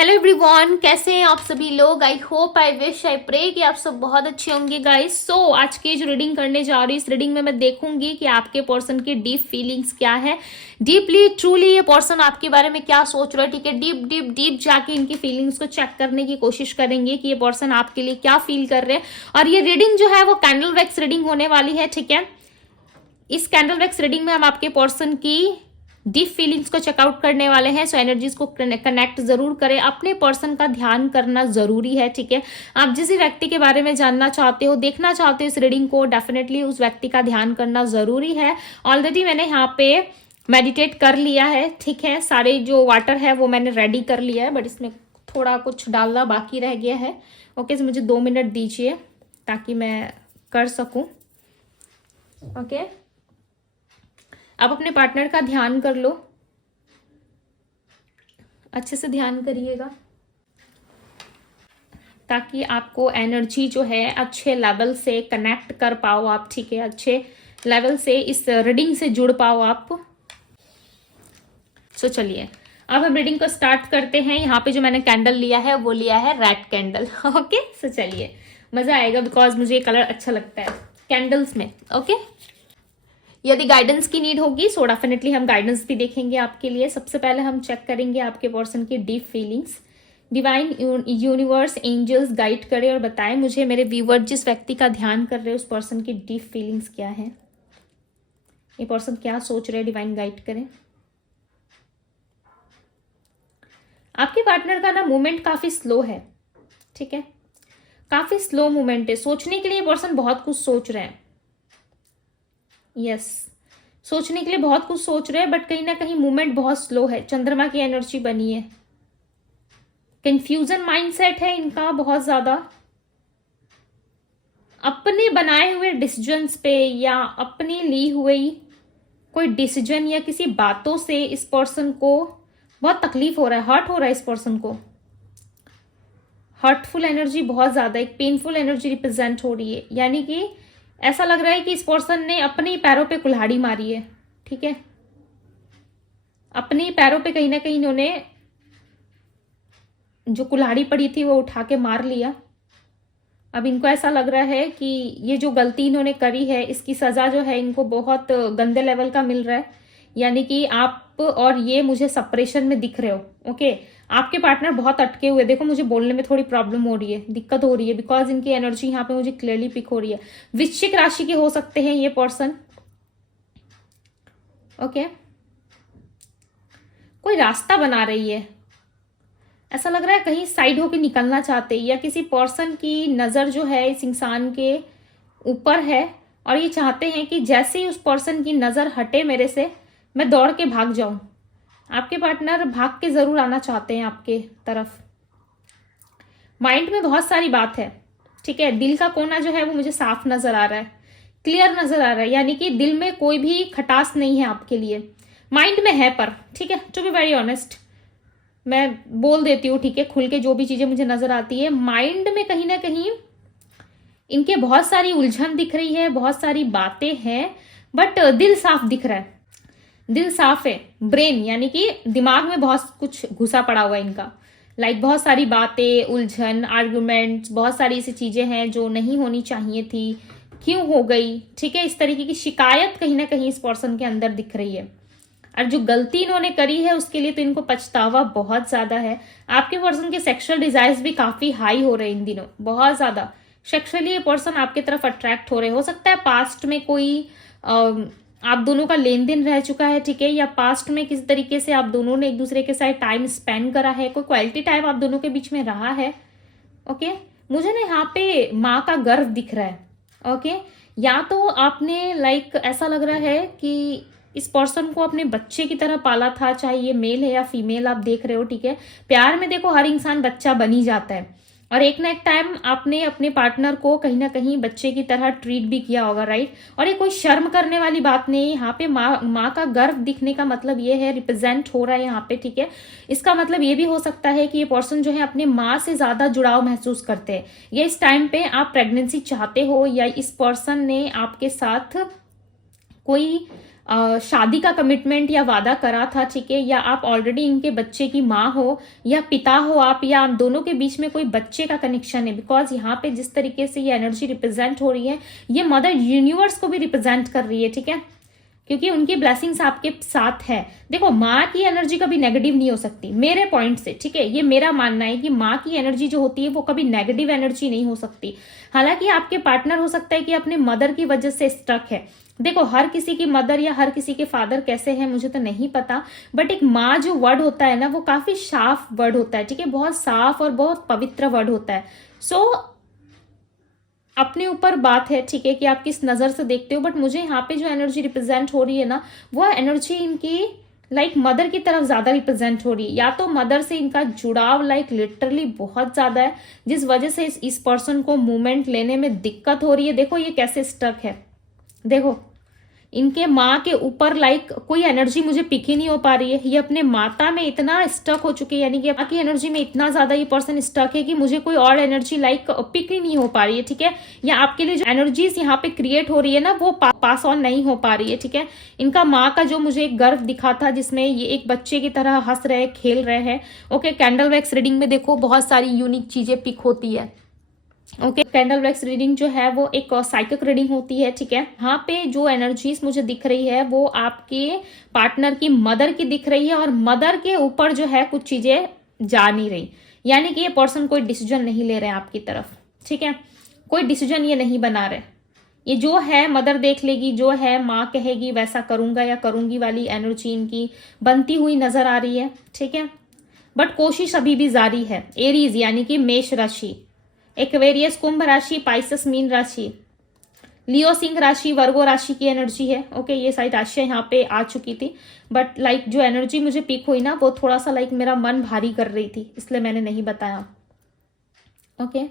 Hello everyone, कैसे हैं आप सभी लोग। I hope, I wish, I pray कि आप सब बहुत अच्छे होंगे गाइस। सो आज की जो रीडिंग करने जा रही हूँ, इस रीडिंग में मैं देखूंगी कि आपके पर्सन की डीप फीलिंग्स क्या है, डीपली ट्रूली ये पर्सन आपके बारे में क्या सोच रहा है। ठीक है, डीप डीप डीप जाके इनकी फीलिंग्स को चेक करने की कोशिश करेंगे कि ये पर्सन आपके लिए क्या फील कर रहे हैं। और ये रीडिंग जो है वो कैंडल वैक्स रीडिंग होने वाली है। ठीक है, इस कैंडल वैक्स रीडिंग में हम आपके पर्सन की डीप फीलिंग्स को चेकआउट करने वाले हैं। सो एनर्जीज को कनेक्ट जरूर करें, अपने पर्सन का ध्यान करना जरूरी है। ठीक है, आप जिस व्यक्ति के बारे में जानना चाहते हो, देखना चाहते हो इस रीडिंग को, डेफिनेटली उस व्यक्ति का ध्यान करना जरूरी है। ऑलरेडी मैंने यहाँ पे मेडिटेट कर लिया है। ठीक है, सारे जो वाटर है वो मैंने रेडी कर लिया है, बट इसमें थोड़ा कुछ डालना बाकी रह गया है। ओके, so मुझे 2 मिनट दीजिए ताकि मैं कर सकूं। ओके, आप अपने पार्टनर का ध्यान कर लो, अच्छे से ध्यान करिएगा ताकि आपको एनर्जी जो है अच्छे लेवल से कनेक्ट कर पाओ आप। ठीक है, अच्छे लेवल से इस रीडिंग से जुड़ पाओ आप। सो चलिए अब हम रीडिंग को स्टार्ट करते हैं। यहाँ पे जो मैंने कैंडल लिया है वो लिया है रेड कैंडल। ओके, सो चलिए मजा आएगा बिकॉज मुझे ये कलर अच्छा लगता है कैंडल्स में। ओके, यदि गाइडेंस की नीड होगी सो डेफिनेटली हम गाइडेंस भी देखेंगे आपके लिए। सबसे पहले हम चेक करेंगे आपके पर्सन की deep feelings. Divine universe angels guide करे और बताएं मुझे, मेरे व्यूवर जिस व्यक्ति का ध्यान कर रहे हैं उस पर्सन की डीप फीलिंग्स क्या है, ये पर्सन क्या सोच रहे हैं, डिवाइन गाइड करें। आपके पार्टनर का ना मूवमेंट काफी स्लो है। ठीक है, काफी स्लो मूवमेंट है। सोचने के लिए पर्सन बहुत कुछ सोच रहे हैं। यस, सोचने के लिए बहुत कुछ सोच रहे हैं, बट कहीं ना कहीं मूवमेंट बहुत स्लो है। चंद्रमा की एनर्जी बनी है, कंफ्यूजन माइंडसेट है इनका बहुत ज्यादा। अपने बनाए हुए डिसीजंस पे या अपनी ली हुई कोई डिसीजन या किसी बातों से इस पर्सन को बहुत तकलीफ हो रहा है, हर्ट हो रहा है इस पर्सन को। हर्टफुल एनर्जी बहुत ज्यादा, एक पेनफुल एनर्जी रिप्रेजेंट हो रही है। यानी कि ऐसा लग रहा है कि इस पर्सन ने अपने पैरों पे कुल्हाड़ी मारी है। ठीक है, अपने पैरों पे कहीं ना कहीं इन्होंने जो कुल्हाड़ी पड़ी थी वो उठा के मार लिया। अब इनको ऐसा लग रहा है कि ये जो गलती इन्होंने करी है इसकी सजा जो है इनको बहुत गंदे लेवल का मिल रहा है। यानी कि आप और ये मुझे सेपरेशन में दिख रहे हो। ओके, आपके पार्टनर बहुत अटके हुए, देखो मुझे बोलने में थोड़ी प्रॉब्लम हो रही है, दिक्कत हो रही है बिकॉज इनकी एनर्जी यहाँ पे मुझे क्लियरली पिक हो रही है। वृश्चिक राशि के हो सकते हैं ये पर्सन। ओके, कोई रास्ता बना रही है, ऐसा लग रहा है कहीं साइड होके निकलना चाहते हैं, या किसी पर्सन की नजर जो है इस इंसान के ऊपर है और ये चाहते हैं कि जैसे ही उस पर्सन की नजर हटे मेरे से, मैं दौड़ के भाग जाऊं। आपके पार्टनर भाग के जरूर आना चाहते हैं आपके तरफ। माइंड में बहुत सारी बात है। ठीक है, दिल का कोना जो है वो मुझे साफ नजर आ रहा है, क्लियर नजर आ रहा है। यानी कि दिल में कोई भी खटास नहीं है आपके लिए, माइंड में है पर। ठीक है, टू बी वेरी ऑनेस्ट मैं बोल देती हूँ, ठीक है, खुल के जो भी चीजें मुझे नजर आती है, माइंड में कहीं ना कहीं इनके बहुत सारी उलझन दिख रही है, बहुत सारी बातें हैं, बट दिल साफ दिख रहा है। दिल साफ है, ब्रेन यानी कि दिमाग में बहुत कुछ घुसा पड़ा हुआ है इनका। लाइक बहुत सारी बातें, उलझन, आर्गुमेंट्स, बहुत सारी ऐसी चीजें हैं जो नहीं होनी चाहिए थी, क्यों हो गई। ठीक है, इस तरीके की शिकायत कहीं ना कहीं इस पर्सन के अंदर दिख रही है। और जो गलती इन्होंने करी है उसके लिए तो इनको पछतावा बहुत ज्यादा है। आपके पर्सन के सेक्सुअल डिजायर्स भी काफी हाई हो रहे हैं इन दिनों, बहुत ज्यादा। सेक्सुअली ये पर्सन आपकी तरफ अट्रैक्ट हो रहे, हो सकता है पास्ट में कोई आप दोनों का लेन देन रह चुका है। ठीक है, या पास्ट में किसी तरीके से आप दोनों ने एक दूसरे के साथ टाइम स्पेंड करा है, कोई क्वालिटी टाइम आप दोनों के बीच में रहा है। ओके, मुझे ना यहाँ पे माँ का गर्व दिख रहा है। ओके, या तो आपने लाइक ऐसा लग रहा है कि इस पर्सन को अपने बच्चे की तरह पाला था, चाहे ये मेल है या फीमेल आप देख रहे हो। ठीक है, प्यार में देखो हर इंसान बच्चा बन ही जाता है, और एक ना एक टाइम आपने अपने पार्टनर को कहीं ना कहीं बच्चे की तरह ट्रीट भी किया होगा, राइट। और ये कोई शर्म करने वाली बात नहीं है। यहाँ पे माँ का गर्व दिखने का मतलब ये है, रिप्रेजेंट हो रहा है यहाँ पे। ठीक है, इसका मतलब ये भी हो सकता है कि ये पर्सन जो है अपने माँ से ज्यादा जुड़ाव महसूस करते हैं, या इस टाइम पे आप प्रेगनेंसी चाहते हो, या इस पर्सन ने आपके साथ कोई शादी का कमिटमेंट या वादा करा था, ठीक है, या आप ऑलरेडी इनके बच्चे की माँ हो या पिता हो आप, या आप दोनों के बीच में कोई बच्चे का कनेक्शन है। बिकॉज यहाँ पे जिस तरीके से ये एनर्जी रिप्रेजेंट हो रही है, ये मदर यूनिवर्स को भी रिप्रेजेंट कर रही है, ठीक है, क्योंकि उनकी ब्लेसिंग्स आपके साथ है। देखो, माँ की एनर्जी कभी नेगेटिव नहीं हो सकती मेरे पॉइंट से, ठीक है, ये मेरा मानना है कि माँ की एनर्जी जो होती है वो कभी नेगेटिव एनर्जी नहीं हो सकती। हालांकि आपके पार्टनर हो सकता है कि अपने मदर की वजह से स्टक है। देखो, हर किसी की मदर या हर किसी के फादर कैसे हैं मुझे तो नहीं पता, बट एक माँ जो वर्ड होता है ना, वो काफी साफ वर्ड होता है, ठीक है, बहुत साफ और बहुत पवित्र वर्ड होता है। सो अपने ऊपर बात है, ठीक है, कि आप किस नजर से देखते हो, बट मुझे यहाँ पे जो एनर्जी रिप्रेजेंट हो रही है ना, वो एनर्जी इनकी मदर की तरफ ज्यादा रिप्रेजेंट हो रही है। या तो मदर से इनका जुड़ाव लिटरली बहुत ज्यादा है, जिस वजह से इस पर्सन को मूवमेंट लेने में दिक्कत हो रही है। देखो ये कैसे स्टक है, देखो इनके माँ के ऊपर कोई एनर्जी मुझे पिक ही नहीं हो पा रही है। ये अपने माता में इतना स्टक हो चुके हैं, यानी कि माँ की एनर्जी में इतना ज्यादा ये पर्सन स्टक है कि मुझे कोई और एनर्जी पिक ही नहीं हो पा रही है, ठीक है। या आपके लिए जो एनर्जीज यहाँ पे क्रिएट हो रही है ना, वो पास ऑन नहीं हो पा रही है, ठीक है। इनका माँ का जो मुझे एक गर्व दिखा था, जिसमें ये एक बच्चे की तरह हंस रहे, खेल रहे हैं। ओके, कैंडल वैक्स रीडिंग में देखो बहुत सारी यूनिक चीजें पिक होती है। ओके, कैंडल वैक्स रीडिंग जो है वो एक साइकिक रीडिंग होती है, ठीक है। यहाँ पे जो एनर्जीज मुझे दिख रही है वो आपके पार्टनर की मदर की दिख रही है, और मदर के ऊपर जो है कुछ चीजें जा नहीं रही, यानी कि ये पर्सन कोई डिसीजन नहीं ले रहे हैं आपकी तरफ, ठीक है, कोई डिसीजन ये नहीं बना रहे। ये जो है मदर देख लेगी, जो है माँ कहेगी वैसा करूंगा या करूंगी वाली एनर्जी इनकी बनती हुई नजर आ रही है, ठीक है। बट कोशिश अभी भी जारी है। एरीज यानी कि मेष राशि, एक्वेरियस कुंभ राशि, पाइसेस मीन राशि, लियो सिंह राशि, वर्गो राशि की एनर्जी है। ओके, ये सारी राशियां यहाँ पे आ चुकी थी, बट जो एनर्जी मुझे पिक हुई ना, वो थोड़ा सा मेरा मन भारी कर रही थी, इसलिए मैंने नहीं बताया। ओके,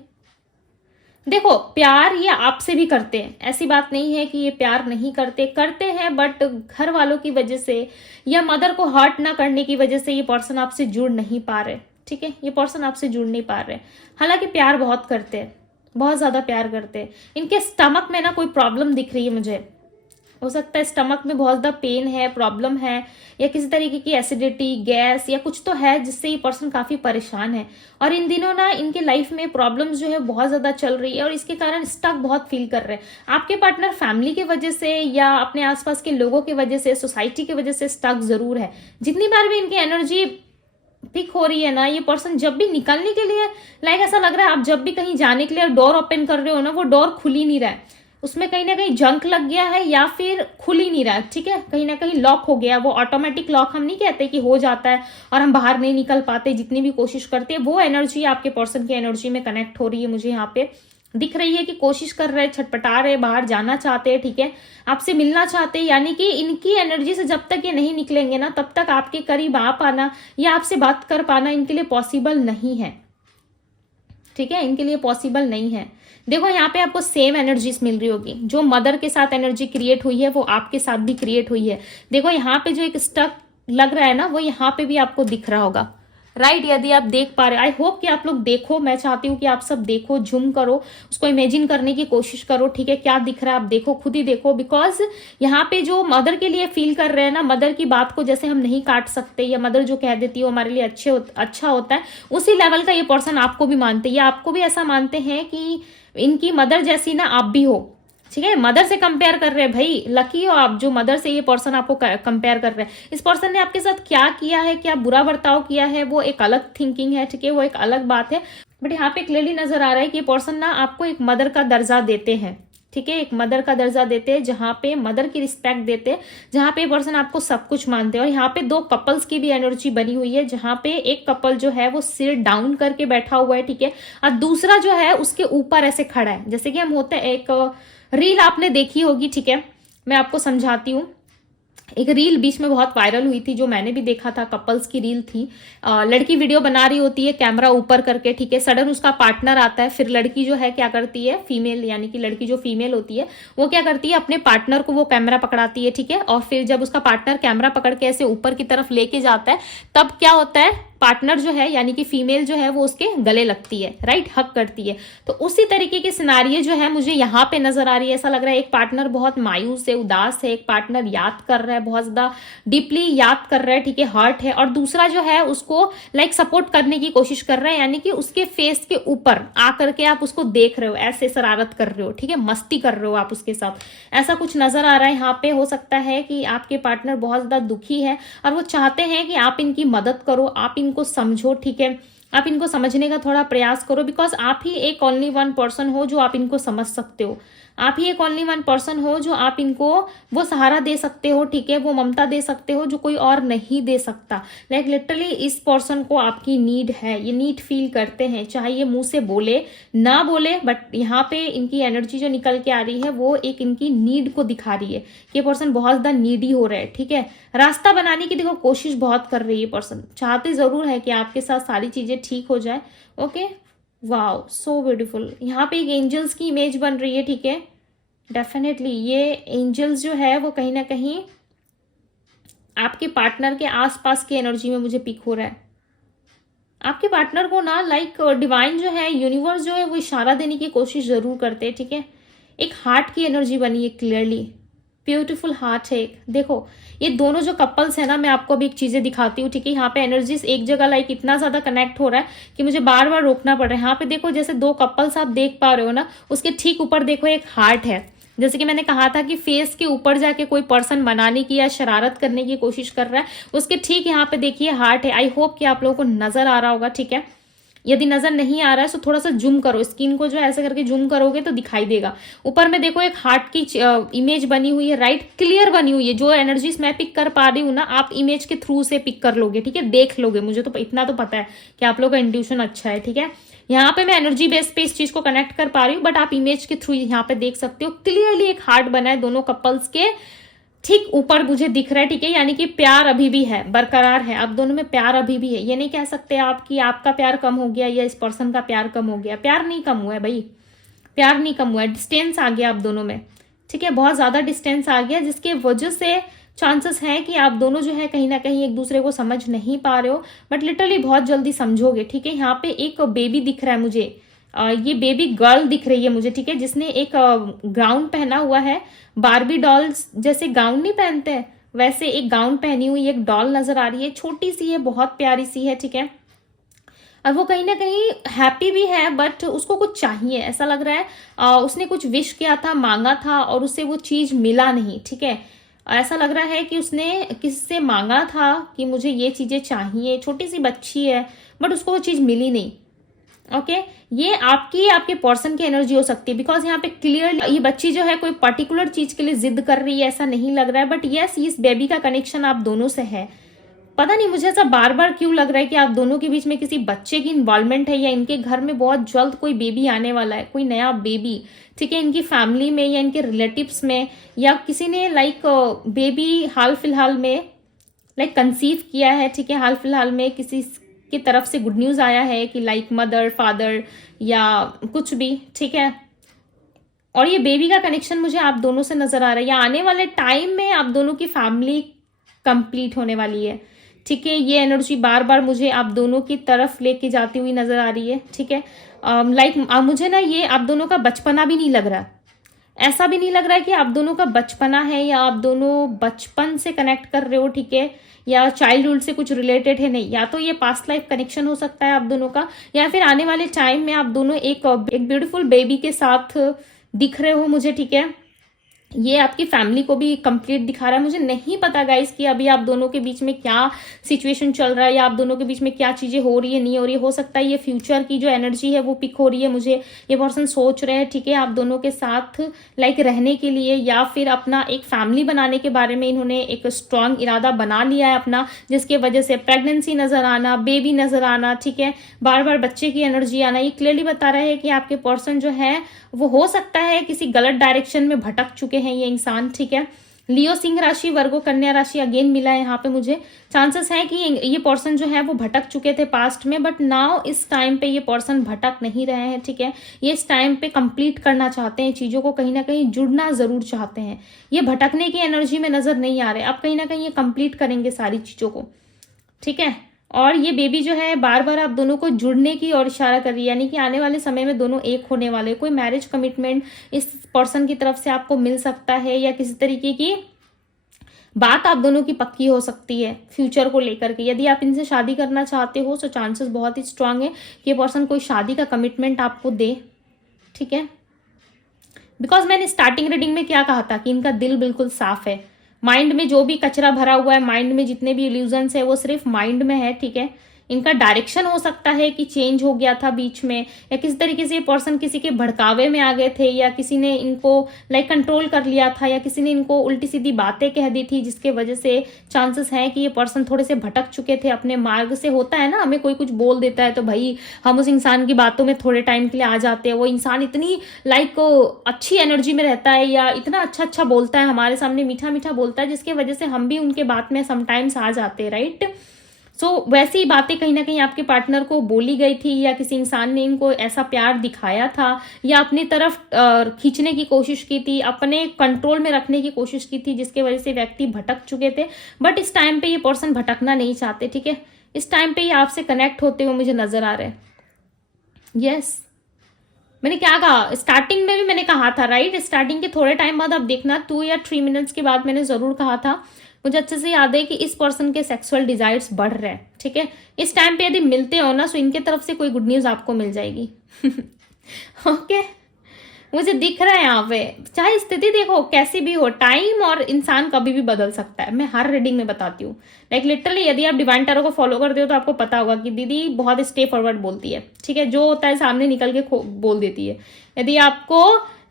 देखो प्यार ये आपसे भी करते हैं, ऐसी बात नहीं है कि ये प्यार नहीं करते हैं, बट घर वालों की वजह से या मदर को हर्ट ना करने की वजह से ये पर्सन आपसे जुड़ नहीं पा रहे, ठीक है, ये पर्सन आपसे जुड़ नहीं पा रहे। हालांकि प्यार बहुत करते हैं, बहुत ज्यादा प्यार करते हैं। इनके स्टमक में ना कोई प्रॉब्लम दिख रही है मुझे, हो सकता है स्टमक में बहुत ज्यादा पेन है, प्रॉब्लम है, या किसी तरीके की एसिडिटी, गैस या कुछ तो है जिससे ये पर्सन काफी परेशान है। और इन दिनों ना इनके लाइफ में प्रॉब्लम्स जो है बहुत ज्यादा चल रही है, और इसके कारण स्टक बहुत फील कर रहे हैं। आपके पार्टनर फैमिली की वजह से या अपने आसपास के लोगों की वजह से, सोसाइटी की वजह से स्टक जरूर है। जितनी बार भी इनकी एनर्जी पिक हो रही है ना, ये पर्सन जब भी निकलने के लिए ऐसा लग रहा है, आप जब भी कहीं जाने के लिए डोर ओपन कर रहे हो ना, वो डोर खुल ही नहीं रहा है, उसमें कहीं ना कहीं जंक लग गया है या फिर खुल ही नहीं रहा है, ठीक है, कहीं ना कहीं लॉक हो गया। वो ऑटोमेटिक लॉक हम नहीं कहते कि हो जाता है और हम बाहर नहीं निकल पाते, जितनी भी कोशिश करते हैं, वो एनर्जी आपके पर्सन की एनर्जी में कनेक्ट हो रही है। मुझे यहाँ पे दिख रही है कि कोशिश कर रहे, छटपटा रहे, बाहर जाना चाहते हैं, ठीक है, आपसे मिलना चाहते हैं, यानी कि इनकी एनर्जी से जब तक ये नहीं निकलेंगे ना, तब तक आपके करीब आ पाना या आपसे बात कर पाना इनके लिए पॉसिबल नहीं है, ठीक है, इनके लिए पॉसिबल नहीं है। देखो यहाँ पे आपको सेम एनर्जीज मिल रही होगी, जो मदर के साथ एनर्जी क्रिएट हुई है वो आपके साथ भी क्रिएट हुई है। देखो यहाँ पे जो एक स्टक लग रहा है ना, वो यहाँ पे भी आपको दिख रहा होगा, राइट। यदि आप देख पा रहे, आई होप कि आप लोग देखो, मैं चाहती हूँ कि आप सब देखो, झूम करो, उसको इमेजिन करने की कोशिश करो, ठीक है, क्या दिख रहा है आप देखो, खुद ही देखो। बिकॉज यहाँ पे जो मदर के लिए फील कर रहे हैं ना, मदर की बात को जैसे हम नहीं काट सकते, या मदर जो कह देती है वो हमारे लिए अच्छा होता है, उसी लेवल का ये पर्सन आपको भी मानते हैं, या आपको भी ऐसा मानते हैं कि इनकी मदर जैसी ना आप भी हो, ठीक है। मदर से कंपेयर कर रहे हैं, भाई लकी हो आप जो मदर से ये पर्सन आपको कंपेयर कर रहे हैं। इस पर्सन ने आपके साथ क्या किया है, क्या बुरा बर्ताव किया है, वो एक अलग थिंकिंग है, ठीक है, वो एक अलग बात है। बट यहाँ पे क्लियरली नजर आ रहा है कि ये पर्सन ना आपको एक मदर का दर्जा देते हैं, ठीक है, एक मदर का दर्जा देते हैं, जहां पे मदर की रिस्पेक्ट देते हैं, जहां पे पर्सन आपको सब कुछ मानते हैं। और यहाँ पे दो कपल्स की भी एनर्जी बनी हुई है, जहां पे एक कपल जो है वो सिर डाउन करके बैठा हुआ है, ठीक है, और दूसरा जो है उसके ऊपर ऐसे खड़ा है, जैसे कि हम होते हैं, एक रील आपने देखी होगी, ठीक है, मैं आपको समझाती हूँ। एक रील बीच में बहुत वायरल हुई थी, जो मैंने भी देखा था, कपल्स की रील थी। लड़की वीडियो बना रही होती है कैमरा ऊपर करके, ठीक है, सडन उसका पार्टनर आता है, फिर लड़की जो है क्या करती है, फीमेल यानी कि लड़की जो फीमेल होती है वो क्या करती है, अपने पार्टनर को वो कैमरा पकड़ाती है, ठीक है, और फिर जब उसका पार्टनर कैमरा पकड़ के ऐसे ऊपर की तरफ लेके जाता है, तब क्या होता है, पार्टनर जो है यानी कि फीमेल जो है वो उसके गले लगती है, राइट, हक करती है। तो उसी तरीके की सिनारियो जो है मुझे यहाँ पे नजर आ रही है। ऐसा लग रहा है एक पार्टनर बहुत मायूस है, उदास है, एक पार्टनर याद कर रहा है, बहुत ज्यादा डीपली याद कर रहा है, ठीक है, हर्ट है, और दूसरा जो है उसको लाइक सपोर्ट करने की कोशिश कर रहा है, यानी कि उसके फेस के ऊपर आकर के आप उसको देख रहे हो, ऐसे शरारत कर रहे हो, ठीक है, मस्ती कर रहे हो आप उसके साथ, ऐसा कुछ नजर आ रहा है यहाँ पे। हो सकता है कि आपके पार्टनर बहुत ज्यादा दुखी है और वो चाहते हैं कि आप इनकी मदद करो, आप इनको समझो, ठीक है, आप इनको समझने का थोड़ा प्रयास करो, बिकॉज आप ही एक ओनली वन पर्सन हो जो आप इनको समझ सकते हो, आप ही एक ओनली वन पर्सन हो जो आप इनको वो सहारा दे सकते हो, ठीक है, वो ममता दे सकते हो जो कोई और नहीं दे सकता। लाइक लिटरली इस पर्सन को आपकी नीड है, ये नीड फील करते हैं, चाहे ये मुंह से बोले ना बोले, बट यहाँ पे इनकी एनर्जी जो निकल के आ रही है वो एक इनकी नीड को दिखा रही है कि ये पर्सन बहुत ज्यादा नीडी हो रहा है, ठीक है। रास्ता बनाने की देखो कोशिश बहुत कर रही है पर्सन, चाहते जरूर है कि आपके साथ सारी चीजें ठीक हो जाए। Okay, wow, so beautiful. यहाँ पे एक एंजल्स की इमेज बन रही है, ठीक है, डेफिनेटली ये एंजल्स जो है वो कहीं ना कहीं आपके पार्टनर के आसपास की एनर्जी में मुझे पिक हो रहा है। आपके पार्टनर को ना लाइक डिवाइन जो है, यूनिवर्स जो है वो इशारा देने की कोशिश जरूर करते हैं, ठीक है। एक हार्ट की एनर्जी बनी है, क्लियरली ब्यूटीफुल हार्ट है। देखो ये दोनों जो कपल्स है ना, मैं आपको अभी एक चीजें दिखाती हूँ, ठीक है। यहाँ पे एनर्जीज एक जगह लाइक इतना ज्यादा कनेक्ट हो रहा है कि मुझे बार बार रोकना पड़ रहा है। यहाँ पे देखो जैसे दो कपल्स आप देख पा रहे हो ना, उसके ठीक ऊपर देखो एक हार्ट है। जैसे कि मैंने कहा था कि फेस के ऊपर जाके कोई पर्सन बनाने की या शरारत करने की कोशिश कर रहा है, उसके ठीक यहाँ पे देखिए हार्ट है। आई होप कि आप लोगों को नजर आ रहा होगा, ठीक है। यदि नजर नहीं आ रहा है तो थोड़ा सा जूम करो, स्किन को जो ऐसे करके जूम करोगे तो दिखाई देगा। ऊपर में देखो एक हार्ट की इमेज बनी हुई है, राइट, क्लियर बनी हुई है। जो एनर्जीज मैं पिक कर पा रही हूँ ना, आप इमेज के थ्रू से पिक कर लोगे, ठीक है, देख लोगे। मुझे तो इतना तो पता है कि आप लोगों का इंट्यूशन अच्छा है, ठीक है। यहाँ पे मैं एनर्जी बेस पे इस चीज को कनेक्ट कर पा रही हूँ, बट आप इमेज के थ्रू यहाँ पे देख सकते हो क्लियरली एक हार्ट बना है दोनों कपल्स के ठीक ऊपर मुझे दिख रहा है, ठीक है। यानी कि प्यार अभी भी है, बरकरार है, आप दोनों में प्यार अभी भी है। ये नहीं कह सकते आप कि आपका प्यार कम हो गया या इस पर्सन का प्यार कम हो गया। प्यार नहीं कम हुआ है भाई, प्यार नहीं कम हुआ है, डिस्टेंस आ गया आप दोनों में, ठीक है, बहुत ज्यादा डिस्टेंस आ गया, जिसके वजह से चांसेस है कि आप दोनों जो है कहीं ना कहीं एक दूसरे को समझ नहीं पा रहे हो, बट लिटरली बहुत जल्दी समझोगे, ठीक है। यहाँ पे एक बेबी दिख रहा है मुझे, ये बेबी गर्ल दिख रही है मुझे, ठीक है, जिसने एक गाउन पहना हुआ है। बारबी डॉल्स जैसे गाउन नहीं पहनते हैं, वैसे एक गाउन पहनी हुई एक डॉल नजर आ रही है, छोटी सी है, बहुत प्यारी सी है, ठीक है। और वो कहीं ना कहीं हैप्पी भी है, बट उसको कुछ चाहिए, ऐसा लग रहा है उसने कुछ विश किया था, मांगा था, और उससे वो चीज मिला नहीं, ठीक है। ऐसा लग रहा है कि उसने किससे मांगा था कि मुझे ये चीजें चाहिए, छोटी सी बच्ची है, बट उसको वो चीज मिली नहीं। ओके ये आपके पर्सन की एनर्जी हो सकती है, बिकॉज यहाँ पे क्लियर ये बच्ची जो है कोई पर्टिकुलर चीज के लिए जिद कर रही है, ऐसा नहीं लग रहा है, बट यस इस बेबी का कनेक्शन आप दोनों से है। पता नहीं मुझे ऐसा बार बार क्यों लग रहा है कि आप दोनों के बीच में किसी बच्चे की इन्वॉल्वमेंट है, या इनके घर में बहुत जल्द कोई बेबी आने वाला है, कोई नया बेबी, ठीक है, इनकी फैमिली में या इनके रिलेटिव्स में, या किसी ने लाइक बेबी हाल फिलहाल में लाइक कंसीव किया है, ठीक है, हाल फिलहाल में किसी की तरफ से गुड न्यूज आया है कि लाइक मदर फादर या कुछ भी, ठीक है। और ये बेबी का कनेक्शन मुझे आप दोनों से नजर आ रहा है, या आने वाले टाइम में आप दोनों की फैमिली कंप्लीट होने वाली है, ठीक है। ये एनर्जी बार बार मुझे आप दोनों की तरफ लेके जाती हुई नजर आ रही है, ठीक है। लाइक मुझे ना ये आप दोनों का बचपना भी नहीं लग रहा, ऐसा भी नहीं लग रहा है कि आप दोनों का बचपना है या आप दोनों बचपन से कनेक्ट कर रहे हो, ठीक है, या चाइल्डहुड से कुछ रिलेटेड है, नहीं, या तो ये पास्ट लाइफ कनेक्शन हो सकता है आप दोनों का, या फिर आने वाले टाइम में आप दोनों एक ब्यूटीफुल बेबी के साथ दिख रहे हो मुझे, ठीक है। ये आपकी फैमिली को भी कंप्लीट दिखा रहा है। मुझे नहीं पता गाइस कि अभी आप दोनों के बीच में क्या सिचुएशन चल रहा है, या आप दोनों के बीच में क्या चीजें हो रही है, नहीं हो रही है। हो सकता है ये फ्यूचर की जो एनर्जी है वो पिक हो रही है मुझे, ये पर्सन सोच रहे हैं, ठीक है, आप दोनों के साथ लाइक रहने के लिए, या फिर अपना एक फैमिली बनाने के बारे में इन्होंने एक स्ट्रांग इरादा बना लिया है अपना, जिसके वजह से प्रेगनेंसी नजर आना, बेबी नजर आना, ठीक है, बार बार बच्चे की एनर्जी आना, ये क्लियरली बता रहा है कि आपके पर्सन जो है वो हो सकता है किसी गलत डायरेक्शन में भटक चुके हैं ये इंसान, ठीक है। लियो सिंह राशि, वर्गो कन्या राशि अगेन मिला है यहाँ पे मुझे। चांसेस है कि ये पर्सन जो है वो भटक चुके थे पास्ट में, बट नाउ इस टाइम पे ये पर्सन भटक नहीं रहे हैं, ठीक है। ये इस टाइम पे कंप्लीट करना चाहते हैं चीजों को, कहीं ना कहीं जुड़ना जरूर चाहते हैं। ये भटकने की एनर्जी में नजर नहीं आ रहे, अब कहीं ना कहीं ये कंप्लीट करेंगे सारी चीजों को, ठीक है। और ये बेबी जो है बार बार आप दोनों को जुड़ने की ओर इशारा कर रही है, यानी कि आने वाले समय में दोनों एक होने वाले। कोई मैरिज कमिटमेंट इस पर्सन की तरफ से आपको मिल सकता है, या किसी तरीके की बात आप दोनों की पक्की हो सकती है फ्यूचर को लेकर के। यदि आप इनसे शादी करना चाहते हो तो चांसेस बहुत ही स्ट्रांग है कि ये पर्सन कोई शादी का कमिटमेंट आपको दे, ठीक है। बिकॉज मैंने स्टार्टिंग रीडिंग में क्या कहा था कि इनका दिल बिल्कुल साफ है। माइंड में जो भी कचरा भरा हुआ है, माइंड में जितने भी इल्यूजन्स है वो सिर्फ माइंड में है, ठीक है। इनका डायरेक्शन हो सकता है कि चेंज हो गया था बीच में, या किसी तरीके से ये पर्सन किसी के भड़कावे में आ गए थे, या किसी ने इनको कंट्रोल कर लिया था, या किसी ने इनको उल्टी सीधी बातें कह दी थी, जिसके वजह से चांसेस हैं कि ये पर्सन थोड़े से भटक चुके थे अपने मार्ग से। होता है ना, हमें कोई कुछ बोल देता है तो भाई हम उस इंसान की बातों में थोड़े टाइम के लिए आ जाते हैं। वो इंसान इतनी अच्छी एनर्जी में रहता है, या इतना अच्छा बोलता है हमारे सामने, मीठा मीठा बोलता है, जिसके वजह से हम भी उनके बात में समटाइम्स आ जाते हैं, राइट। सो वैसी ही बातें कहीं ना कहीं आपके पार्टनर को बोली गई थी, या किसी इंसान ने इनको ऐसा प्यार दिखाया था, या अपनी तरफ खींचने की कोशिश की थी, अपने कंट्रोल में रखने की कोशिश की थी, जिसके वजह से व्यक्ति भटक चुके थे। बट इस टाइम पे ये पर्सन भटकना नहीं चाहते, ठीक है। इस टाइम पे ये आपसे कनेक्ट होते हुए मुझे नजर आ रहे हैं। यस, मैंने क्या कहा स्टार्टिंग में भी, मैंने कहा था राइट। स्टार्टिंग के थोड़े टाइम बाद आप देखना 2 या 3 मिनट्स के बाद मैंने जरूर कहा था, मुझे अच्छे से याद है कि इस पर्सन के सेक्सुअल डिजायर्स बढ़ रहे हैं, ठीक है। इस टाइम पे यदि मिलते हो ना, तो इनके तरफ से कोई गुड न्यूज आपको मिल जाएगी। ओके, मुझे दिख रहा है यहाँ पे। चाहे स्थिति देखो कैसी भी हो, टाइम और इंसान कभी भी बदल सकता है। मैं हर रीडिंग में बताती हूँ, लिटरली यदि आप डिवाइन टैरो को फॉलो करते हो तो आपको पता होगा कि दीदी बहुत स्टे फॉरवर्ड बोलती है, ठीक है। जो होता है सामने निकल के बोल देती है। यदि आपको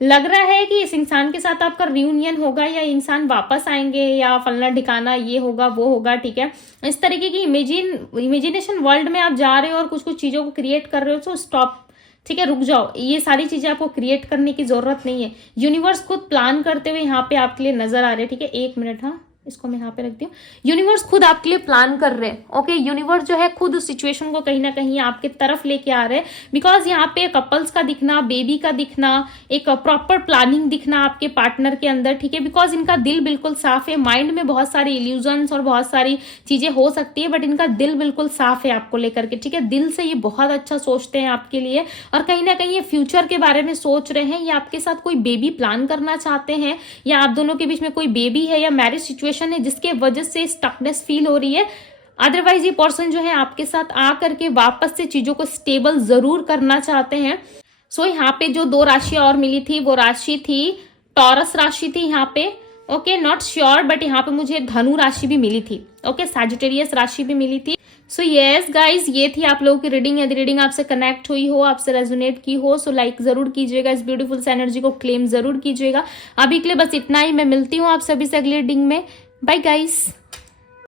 लग रहा है कि इस इंसान के साथ आपका रियूनियन होगा, या इंसान वापस आएंगे, या फलना ठिकाना ये होगा वो होगा, ठीक है, इस तरीके की इमेजिनेशन वर्ल्ड में आप जा रहे हो और कुछ कुछ चीजों को क्रिएट कर रहे हो, तो स्टॉप, ठीक है, रुक जाओ। ये सारी चीजें आपको क्रिएट करने की जरूरत नहीं है। यूनिवर्स खुद प्लान करते हुए यहाँ पे आपके लिए नजर आ रहे हैं, ठीक है। 1 मिनट, हाँ इसको मैं यहाँ पे रखती हूँ। यूनिवर्स खुद आपके लिए प्लान कर रहे हैं, ओके। यूनिवर्स जो है खुद उस सिचुएशन को कहीं ना कहीं आपके तरफ लेके आ रहे हैं, बिकॉज यहाँ पे कपल्स का दिखना, बेबी का दिखना, एक प्रॉपर प्लानिंग दिखना आपके पार्टनर के अंदर, ठीक है। बिकॉज इनका दिल बिल्कुल साफ है। माइंड में बहुत सारी इल्यूजन्स और बहुत सारी चीजें हो सकती है, बट इनका दिल बिल्कुल साफ है आपको लेकर के, ठीक है। दिल से ये बहुत अच्छा सोचते हैं आपके लिए, और कहीं ना कहीं ये फ्यूचर के बारे में सोच रहे हैं, या आपके साथ कोई बेबी प्लान करना चाहते हैं, या आप दोनों के बीच में कोई बेबी है, या मैरिज सिचुएशन है जिसके वजह से स्टकनेस फील हो रही है। अदरवाइज ये पर्सन जो है आपके साथ आकर के वापस से चीजों को स्टेबल जरूर करना चाहते हैं। सो यहाँ पे जो 2 राशियां और मिली थी, वो राशि थी टॉरस राशि थी यहाँ पे, ओके, नॉट श्योर, बट यहाँ पे मुझे धनु राशि भी मिली थी, ओके, सैजिटेरियस राशि भी मिली थी। सो यस गाइज, ये थी आप लोगों की रीडिंग। यदि रीडिंग आपसे कनेक्ट हुई हो, आपसे रेजोनेट की हो, सो लाइक जरूर कीजिएगा, इस ब्यूटीफुल सी एनर्जी को क्लेम जरूर कीजिएगा। अभी के लिए बस इतना ही, मैं मिलती हूँ आप सभी से अगली रीडिंग में। Bye guys.